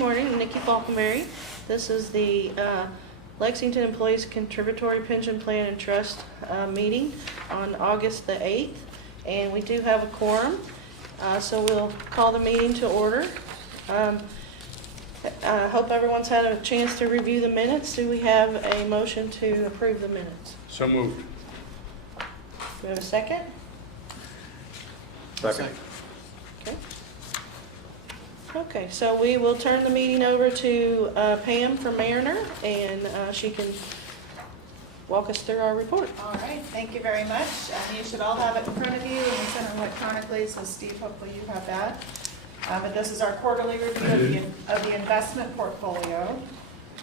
morning. I'm Nikki Falconberry. This is the Lexington Employees Contributory Pension Plan and Trust meeting on August the 8th. And we do have a quorum, so we'll call the meeting to order. I hope everyone's had a chance to review the minutes. Do we have a motion to approve the minutes? So moved. Do we have a second? Second. Okay. Okay, so we will turn the meeting over to Pam from Mariner, and she can walk us through our report. All right, thank you very much. You should all have it in front of you, and we sent it electronically, so Steve, hopefully you have that. But this is our quarterly review of the investment portfolio.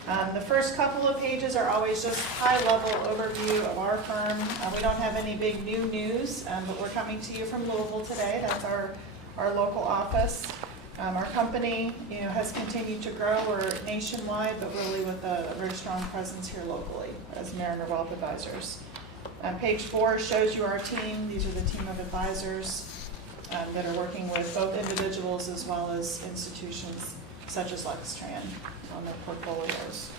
The first couple of pages are always just high-level overview of our firm. We don't have any big new news, but we're coming to you from Louisville today. That's our local office. Our company, has continued to grow. We're nationwide, but really with a very strong presence here locally as Mariner Wealth Advisors. Page 4 shows you our team. These are the team of advisors that are working with both individuals as well as institutions such as Lextran on their portfolios.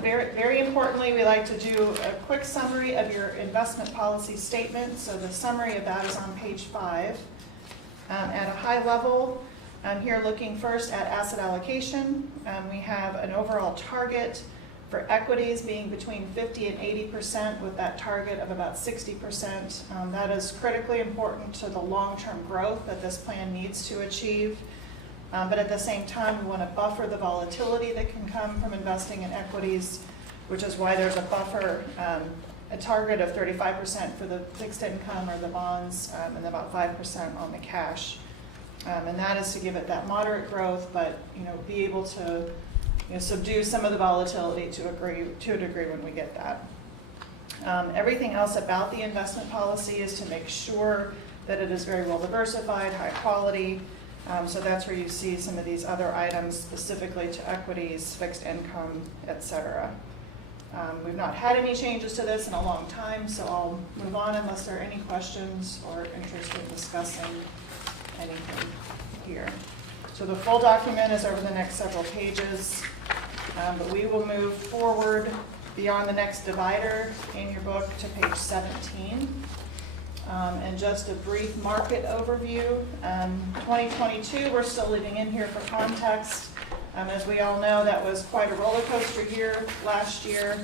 Very, very importantly, we like to do a quick summary of your investment policy statement. So the summary of that is on page 5. At a high level, I'm here looking first at asset allocation. We have an overall target for equities being between 50 and 80%, with that target of about 60%. That is critically important to the long-term growth that this plan needs to achieve. But at the same time, we want to buffer the volatility that can come from investing in equities, which is why there's a buffer, a target of 35% for the fixed income or the bonds, and about 5% on the cash. And that is to give it that moderate growth, but be able to subdue some of the volatility to a degree when we get that. Everything else about the investment policy is to make sure that it is very well diversified, high quality. So that's where you see some of these other items specifically to equities, fixed income, etc. We've not had any changes to this in a long time, so I'll move on unless there are any questions or interest in discussing anything here. So the full document is over the next several pages, but we will move forward beyond the next divider in your book to page 17. And just a brief market overview. 2022, we're still living in here for context. As we all know, that was quite a roller coaster year last year,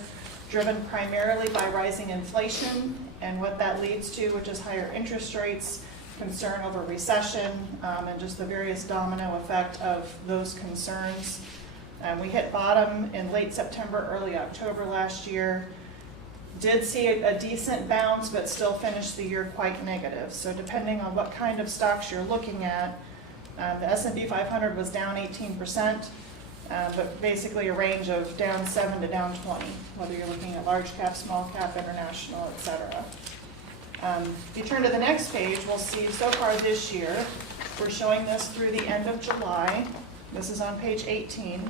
driven primarily by rising inflation and what that leads to, which is higher interest rates, concern over recession, and just the various domino effect of those concerns. We hit bottom in late September, early October last year. Did see a decent bounce, but still finished the year quite negative. So depending on what kind of stocks you're looking at, the S&P 500 was down 18%, but basically a range of down 7 to down 20, whether you're looking at large cap, small cap, international, etc. If you turn to the next page, we'll see so far this year, we're showing this through the end of July. This is on page 18.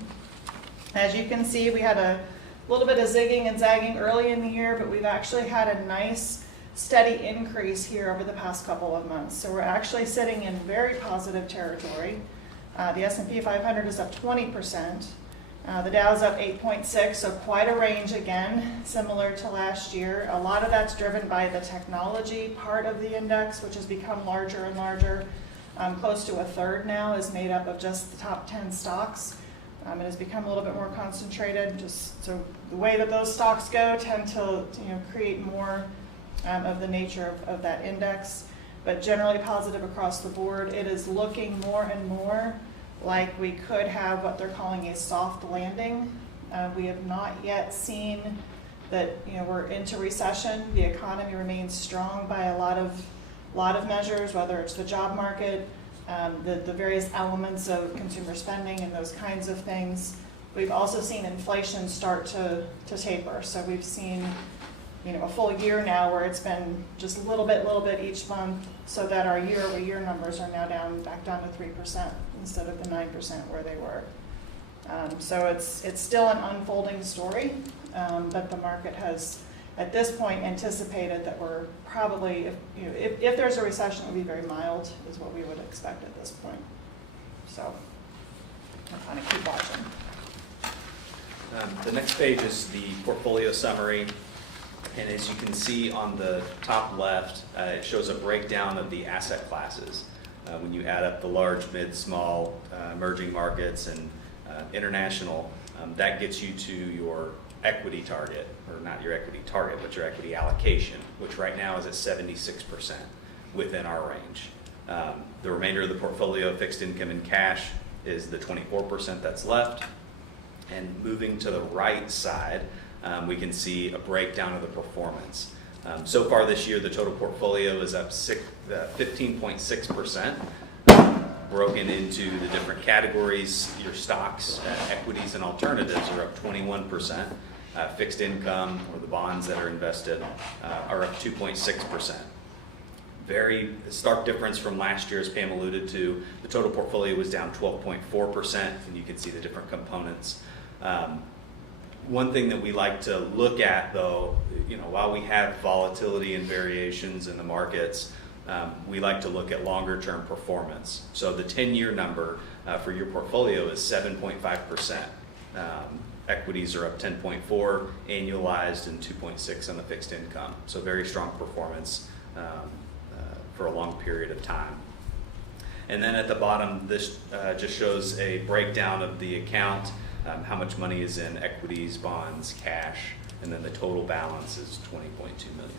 As you can see, we had a little bit of zigging and zagging early in the year, but we've actually had a nice steady increase here over the past couple of months. So we're actually sitting in very positive territory. The S&P 500 is up 20%. The Dow's up 8.6, so quite a range again, similar to last year. A lot of that's driven by the technology part of the index, which has become larger and larger. Close to a third now is made up of just the top 10 stocks. It has become a little bit more concentrated. Just so the way that those stocks go tend to create more of the nature of that index, but generally positive across the board. It is looking more and more like we could have what they're calling a soft landing. We have not yet seen that we're into recession. The economy remains strong by a lot of measures, whether it's the job market, the various elements of consumer spending and those kinds of things. We've also seen inflation start to taper. So we've seen a full year now where it's been just a little bit each month, so that our year-over-year numbers are now back down to 3% instead of the 9% where they were. So it's still an unfolding story, but the market has, at this point, anticipated that we're probably, if there's a recession, it will be very mild, is what we would expect at this point. So kind of keep watching. The next page is the portfolio summary, and as you can see on the top left, it shows a breakdown of the asset classes. When you add up the large, mid, small, emerging markets, and international, that gets you to your equity target, or not your equity target, but your equity allocation, which right now is at 76% within our range. The remainder of the portfolio, fixed income and cash, is the 24% that's left. And moving to the right side, we can see a breakdown of the performance. So far this year, the total portfolio is up 15.6%, broken into the different categories. Your stocks, equities, and alternatives are up 21%. Fixed income, or the bonds that are invested, are up 2.6%. Very stark difference from last year, as Pam alluded to. The total portfolio was down 12.4%, and you can see the different components. One thing that we like to look at, though, while we have volatility and variations in the markets, we like to look at longer term performance. So the 10-year number for your portfolio is 7.5%. Equities are up 10.4 annualized and 2.6 on the fixed income. So very strong performance for a long period of time. And then at the bottom, this just shows a breakdown of the account, how much money is in equities, bonds, cash, and then the total balance is $20.2 million.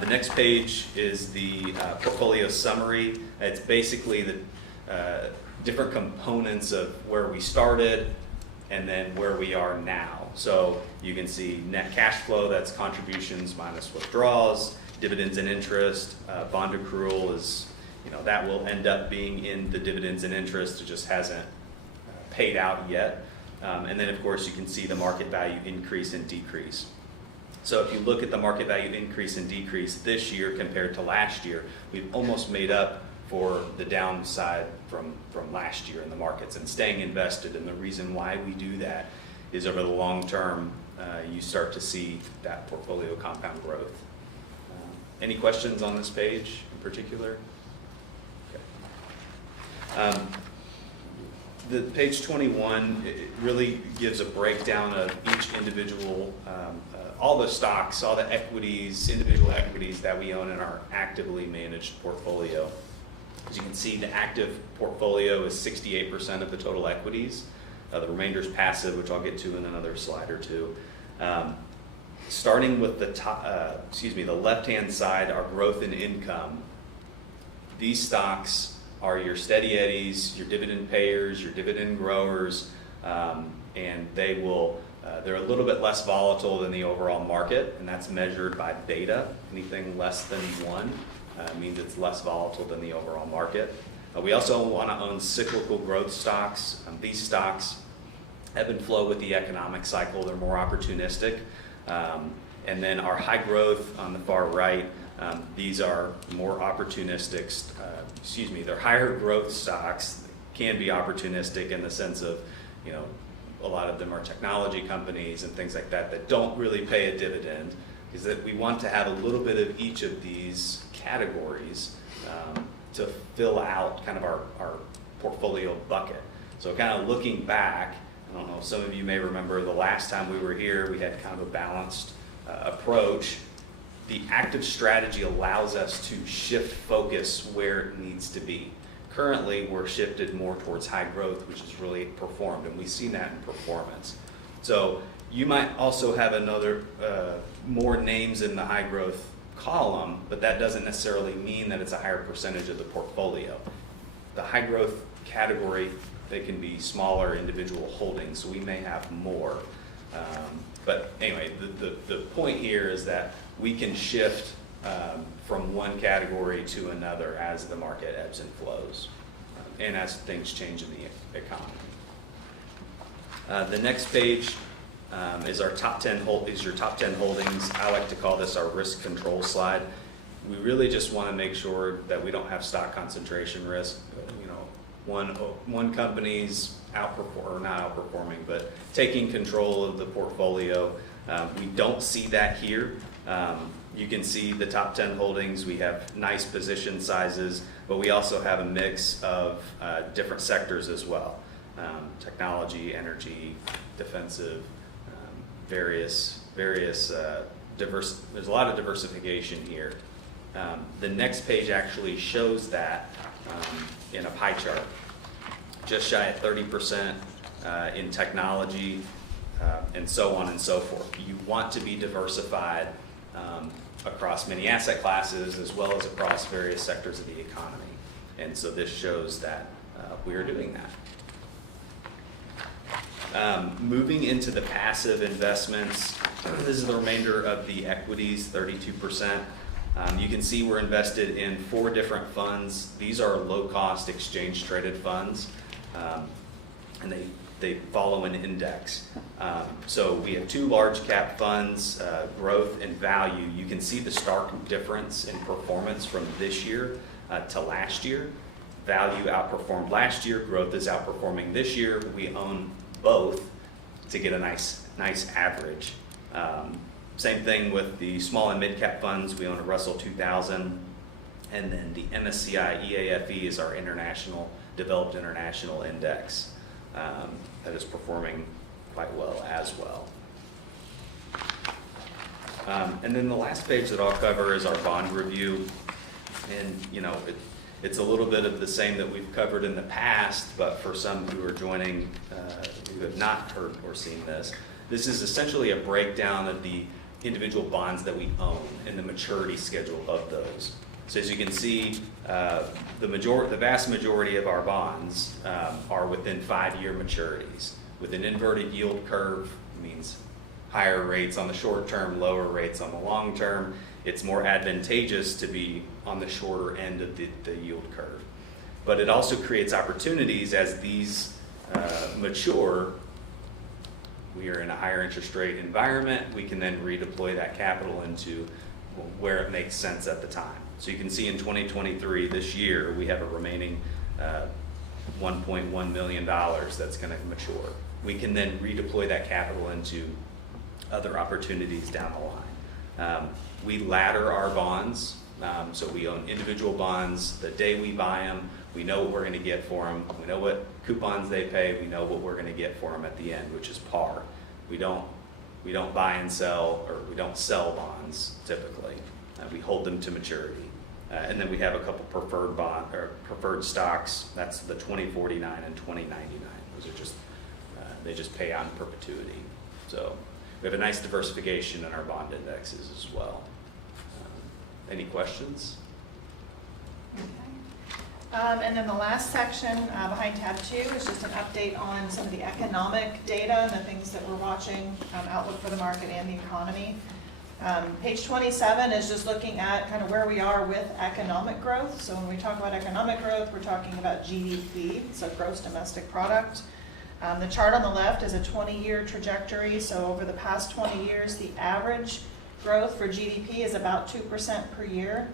The next page is the portfolio summary. It's basically the different components of where we started and then where we are now. So you can see net cash flow, that's contributions minus withdrawals, dividends and interest, bond accrual is, that will end up being in the dividends and interest. It just hasn't paid out yet. And then, of course, you can see the market value increase and decrease. So if you look at the market value increase and decrease this year compared to last year, we've almost made up for the downside from last year in the markets and staying invested. And the reason why we do that is over the long term, you start to see that portfolio compound growth. Any questions on this page in particular? Okay. The page 21, it really gives a breakdown of each individual, all the stocks, all the equities, individual equities that we own in our actively managed portfolio. As you can see, the active portfolio is 68% of the total equities. The remainder is passive, which I'll get to in another slide or two. Starting with the top, the left-hand side, our growth in income. These stocks are your steady eddies, your dividend payers, your dividend growers, and they're a little bit less volatile than the overall market, and that's measured by beta. Anything less than 1 means it's less volatile than the overall market. We also want to own cyclical growth stocks. These stocks ebb and flow with the economic cycle. They're more opportunistic. And then our high growth on the far right, these are more opportunistic, they're higher growth stocks, can be opportunistic in the sense of, a lot of them are technology companies and things like that don't really pay a dividend, is that we want to have a little bit of each of these categories to fill out kind of our portfolio bucket. So kind of looking back, I don't know, some of you may remember the last time we were here, we had kind of a balanced approach. The active strategy allows us to shift focus where it needs to be. Currently, we're shifted more towards high growth, which has really performed, and we've seen that in performance. So you might also have another, more names in the high growth column, but that doesn't necessarily mean that it's a higher percentage of the portfolio. The high growth category, they can be smaller individual holdings, so we may have more. But anyway, the point here is that we can shift from one category to another as the market ebbs and flows, and as things change in the economy. The next page is our top 10 your top 10 holdings. I like to call this our risk control slide. We really just want to make sure that we don't have stock concentration risk. One company's not outperforming, but taking control of the portfolio. We don't see that here. You can see the top 10 holdings. We have nice position sizes, but we also have a mix of different sectors as well. Technology, energy, defensive, various diverse. There's a lot of diversification here. The next page actually shows that in a pie chart. Just shy of 30% in technology, and so on and so forth. You want to be diversified across many asset classes as well as across various sectors of the economy. And so this shows that we are doing that. Moving into the passive investments, this is the remainder of the equities, 32%. You can see we're invested in 4 different funds. These are low-cost exchange-traded funds, and they follow an index. So we have 2 large cap funds, growth and value. You can see the stark difference in performance from this year to last year. Value outperformed last year, growth is outperforming this year. We own both to get a nice average. Same thing with the small and mid cap funds. We own a Russell 2000, and then the MSCI EAFE is our developed international index. That is performing quite well as well. And then the last page that I'll cover is our bond review. And it's a little bit of the same that we've covered in the past, but for some who are joining who have not heard or seen this, this is essentially a breakdown of the individual bonds that we own and the maturity schedule of those. So as you can see, the vast majority of our bonds are within 5-year maturities. With an inverted yield curve, means higher rates on the short term, lower rates on the long term. It's more advantageous to be on the shorter end of the yield curve. But it also creates opportunities as these mature. We are in a higher interest rate environment. We can then redeploy that capital into where it makes sense at the time. So you can see in 2023, this year, we have a remaining $1.1 million that's going to mature. We can then redeploy that capital into other opportunities down the line. We ladder our bonds, so we own individual bonds. The day we buy them, we know what we're going to get for them. We know what coupons they pay. We know what we're going to get for them at the end, which is par. We don't buy and sell, or we don't sell bonds typically. We hold them to maturity. And then we have a couple preferred stocks. That's the 2049 and 2099. Those are just they just pay out in perpetuity. So we have a nice diversification in our bond indexes as well. Any questions? Okay. And then the last section behind tab 2 is just an update on some of the economic data and the things that we're watching, outlook for the market and the economy. Page 27 is just looking at kind of where we are with economic growth. So when we talk about economic growth, we're talking about GDP, so gross domestic product. The chart on the left is a 20-year trajectory. So over the past 20 years, the average growth for GDP is about 2% per year.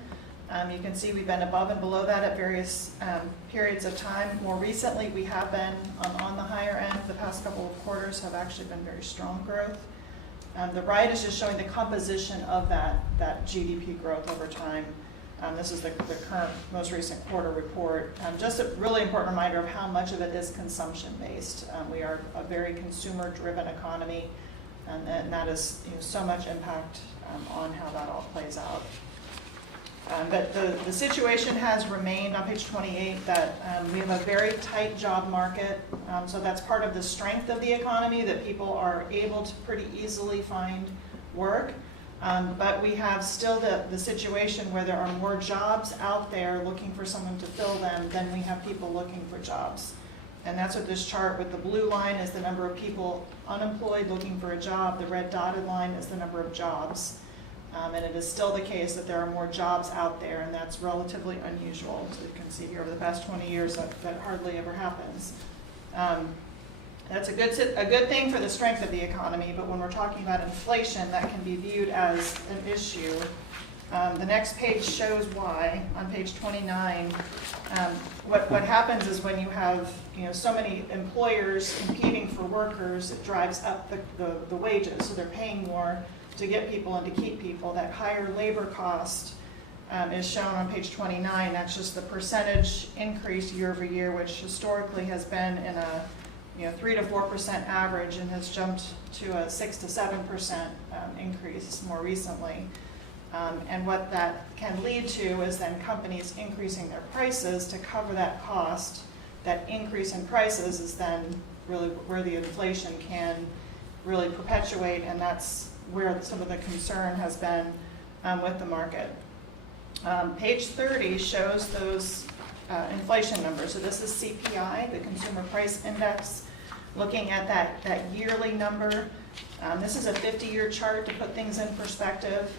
You can see we've been above and below that at various periods of time. More recently, we have been on the higher end. The past couple of quarters have actually been very strong growth. The right is just showing the composition of that GDP growth over time. This is the current, most recent quarter report. Just a really important reminder of how much of it is consumption-based. We are a very consumer-driven economy, and that is so much impact on how that all plays out. But the situation has remained on page 28 that we have a very tight job market. So that's part of the strength of the economy, that people are able to pretty easily find work. But we have still the situation where there are more jobs out there looking for someone to fill them than we have people looking for jobs. And that's what this chart with the blue line is the number of people unemployed looking for a job. The red dotted line is the number of jobs. And it is still the case that there are more jobs out there, and that's relatively unusual. As you can see here, over the past 20 years, that hardly ever happens. That's a good thing for the strength of the economy, but when we're talking about inflation, that can be viewed as an issue The next page shows why, on page 29. What happens is when you have, so many employers competing for workers, it drives up the wages, so they're paying more to get people and to keep people. That higher labor cost is shown on page 29. That's just the percentage increase year over year, which historically has been in a 3 to 4% average and has jumped to a 6 to 7% increase more recently. And what that can lead to is then companies increasing their prices to cover that cost. That increase in prices is then really where the inflation can really perpetuate, and that's where some of the concern has been with the market. Page 30 shows those inflation numbers. So this is CPI, the Consumer Price Index, looking at that yearly number. This is a 50-year chart to put things in perspective.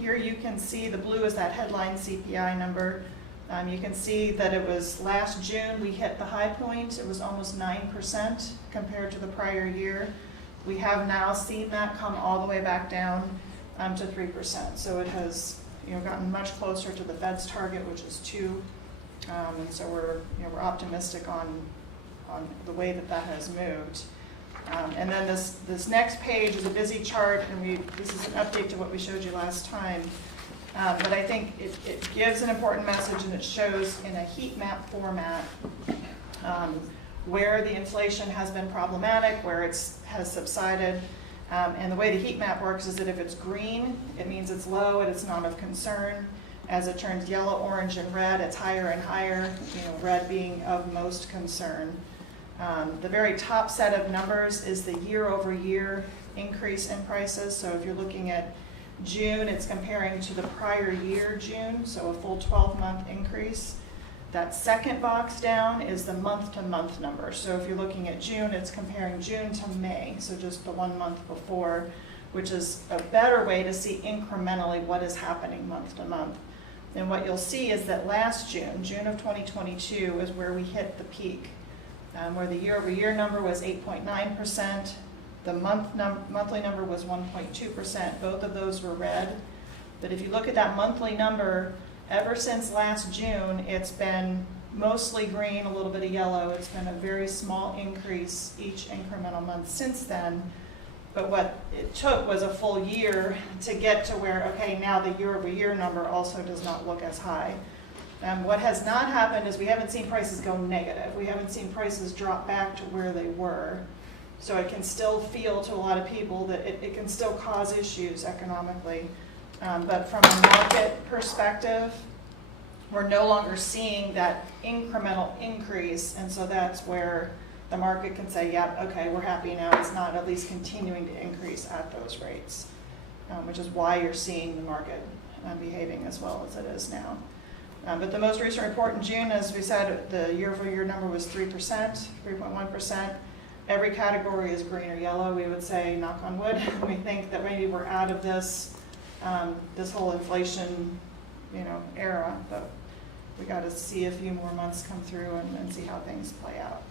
Here you can see the blue is that headline CPI number. You can see that it was last June we hit the high point. It was almost 9% compared to the prior year. We have now seen that come all the way back down to 3%. So it has gotten much closer to the Fed's target, which is 2. And so we're optimistic on the way that has moved. And then this next page is a busy chart, and this is an update to what we showed you last time. But I think it gives an important message, and it shows in a heat map format where the inflation has been problematic, where it has subsided. And the way the heat map works is that if it's green, it means it's low and it's not of concern. As it turns yellow, orange, and red, it's higher and higher, red being of most concern. The very top set of numbers is the year-over-year increase in prices. So if you're looking at June, it's comparing to the prior year June, so a full 12-month increase. That second box down is the month-to-month number. So if you're looking at June, it's comparing June to May, so just the 1 month before, which is a better way to see incrementally what is happening month to month. And what you'll see is that last June of 2022, is where we hit the peak. Where the year-over-year number was 8.9%, the monthly number was 1.2%. Both of those were red. But if you look at that monthly number, ever since last June, it's been mostly green, a little bit of yellow. It's been a very small increase each incremental month since then. But what it took was a full year to get to where, okay, now the year-over-year number also does not look as high. What has not happened is we haven't seen prices go negative. We haven't seen prices drop back to where they were. So it can still feel to a lot of people that it can still cause issues economically. But from a market perspective, we're no longer seeing that incremental increase. And so that's where the market can say, yeah, okay, we're happy now. It's not at least continuing to increase at those rates, which is why you're seeing the market behaving as well as it is now. But the most recent report in June, as we said, the year-over-year number was 3%, 3.1%. Every category is green or yellow. We would say, knock on wood, we think that maybe we're out of this whole inflation, era. But we got to see a few more months come through and see how things play out.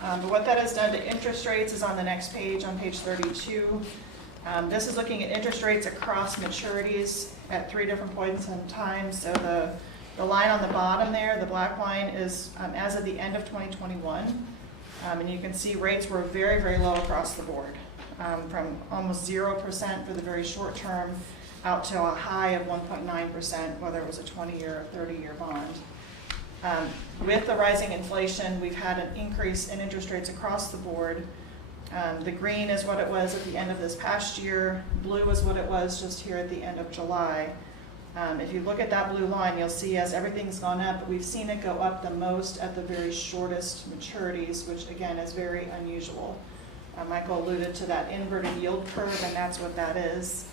But what that has done to interest rates is on the next page, on page 32. This is looking at interest rates across maturities at 3 different points in time. So the line on the bottom there, the black line, is as of the end of 2021. And you can see rates were very, very low across the board, from almost 0% for the very short term out to a high of 1.9%, whether it was a 20-year or 30-year bond. With the rising inflation, we've had an increase in interest rates across the board. The green is what it was at the end of this past year. Blue is what it was just here at the end of July. If you look at that blue line, you'll see as everything's gone up, we've seen it go up the most at the very shortest maturities, which again is very unusual. Michael alluded to that inverted yield curve, and that's what that is.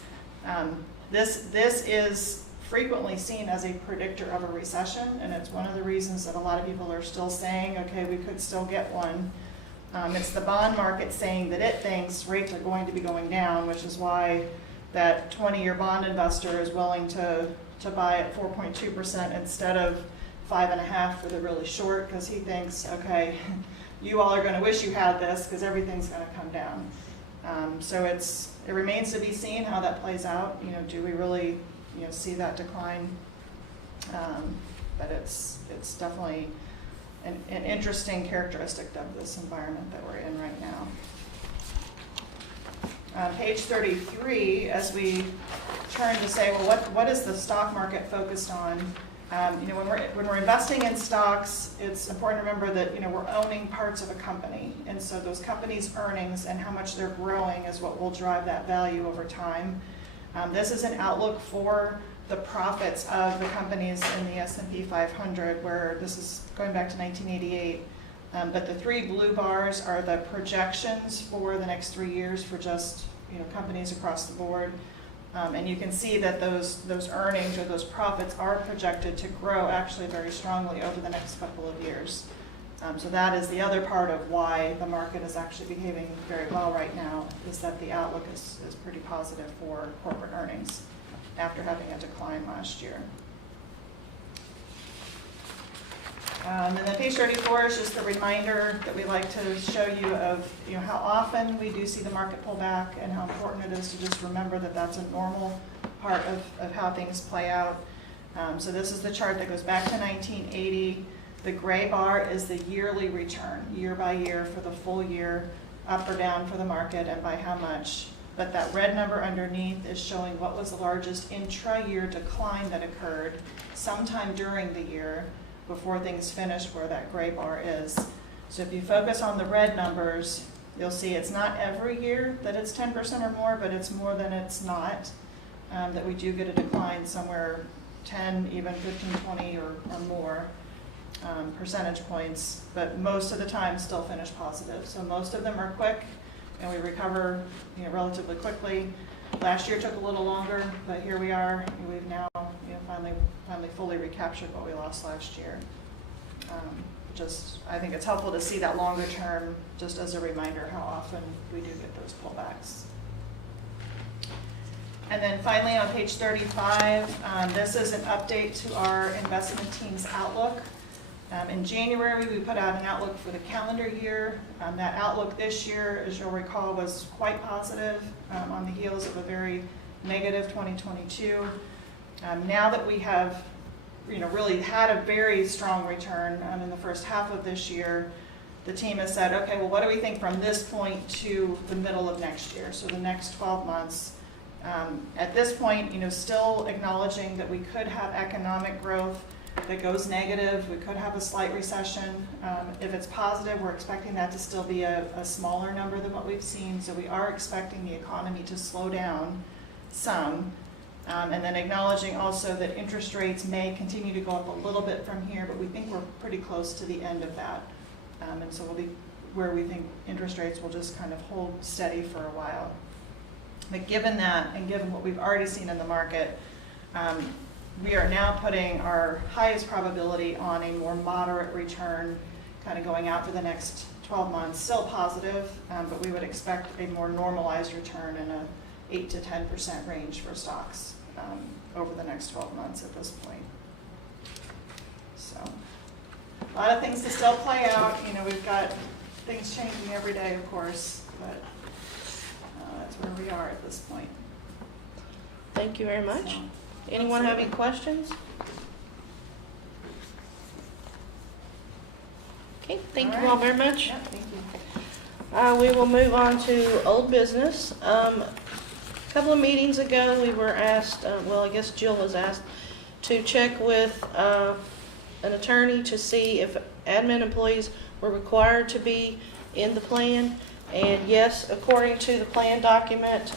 This is frequently seen as a predictor of a recession, and it's one of the reasons that a lot of people are still saying, okay, we could still get one. It's the bond market saying that it thinks rates are going to be going down, which is why that 20-year bond investor is willing to buy at 4.2% instead of 5.5% for the really short, because he thinks, okay, you all are going to wish you had this because everything's going to come down. So it remains to be seen how that plays out. Do we really, see that decline? But it's definitely an interesting characteristic of this environment that we're in right now. Page 33, as we turn to say, well, what is the stock market focused on? When we're investing in stocks, it's important to remember that we're owning parts of a company, and so those companies' earnings and how much they're growing is what will drive that value over time. This is an outlook for the profits of the companies in the S&P 500, where this is going back to 1988. But the three blue bars are the projections for the next 3 years for just companies across the board. And you can see that those earnings or those profits are projected to grow actually very strongly over the next couple of years. So that is the other part of why the market is actually behaving very well right now, is that the outlook is pretty positive for corporate earnings after having a decline last year. And then page 34 is just a reminder that we like to show you of how often we do see the market pull back and how important it is to just remember that that's a normal part of how things play out. So this is the chart that goes back to 1980. The gray bar is the yearly return, year by year for the full year, up or down for the market and by how much. But that red number underneath is showing what was the largest intra-year decline that occurred sometime during the year before things finish where that gray bar is. So if you focus on the red numbers, you'll see it's not every year that it's 10% or more, but it's more than it's not, that we do get a decline somewhere 10, even 15, 20 or more percentage points, but most of the time still finish positive. So most of them are quick and we recover relatively quickly. Last year took a little longer, but here we are. We've now finally fully recaptured what we lost last year. I think it's helpful to see that longer term, just as a reminder how often we do get those pullbacks. And then finally on page 35, this is an update to our investment team's outlook. In January, we put out an outlook for the calendar year. That outlook this year, as you'll recall, was quite positive on the heels of a very negative 2022. Now that we have really had a very strong return in the first half of this year, the team has said, okay, well, what do we think from this point to the middle of next year, so the next 12 months? At this point, still acknowledging that we could have economic growth that goes negative, we could have a slight recession. If it's positive, we're expecting that to still be a smaller number than what we've seen, so we are expecting the economy to slow down some. And then acknowledging also that interest rates may continue to go up a little bit from here, but we think we're pretty close to the end of that. And so we'll be where we think interest rates will just kind of hold steady for a while. But given that, and given what we've already seen in the market, we are now putting our highest probability on a more moderate return, kind of going out for the next 12 months, still positive, but we would expect a more normalized return in a 8 to 10% range for stocks over the next 12 months at this point. So a lot of things to still play out. We've got things changing every day, of course, but that's where we are at this point. Thank you very much. So, anyone have any questions? Okay, thank you all very much. Yeah, thank you. We will move on to old business. A couple of meetings ago, we were asked, well, I guess Jill was asked to check with an attorney to see if admin employees were required to be in the plan. And yes, according to the plan document,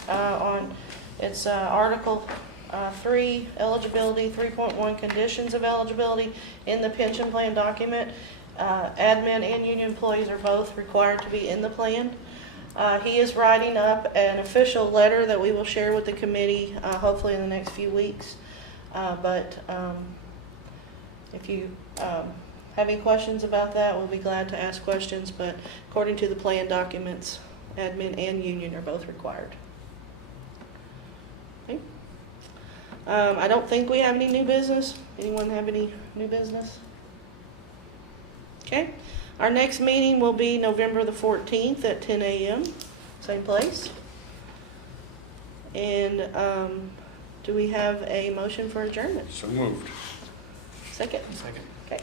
it's Article 3, eligibility, 3.1, conditions of eligibility in the pension plan document. Admin and union employees are both required to be in the plan. He is writing up an official letter that we will share with the committee, hopefully in the next few weeks. But if you have any questions about that, we'll be glad to ask questions. But according to the plan documents, admin and union are both required. Okay. I don't think we have any new business. Anyone have any new business? Okay. Our next meeting will be November the 14th at 10 a.m. Same place. And do we have a motion for adjournment? So moved. Second? Second. Okay.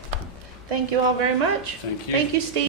Thank you all very much. Thank you. Thank you, Steve.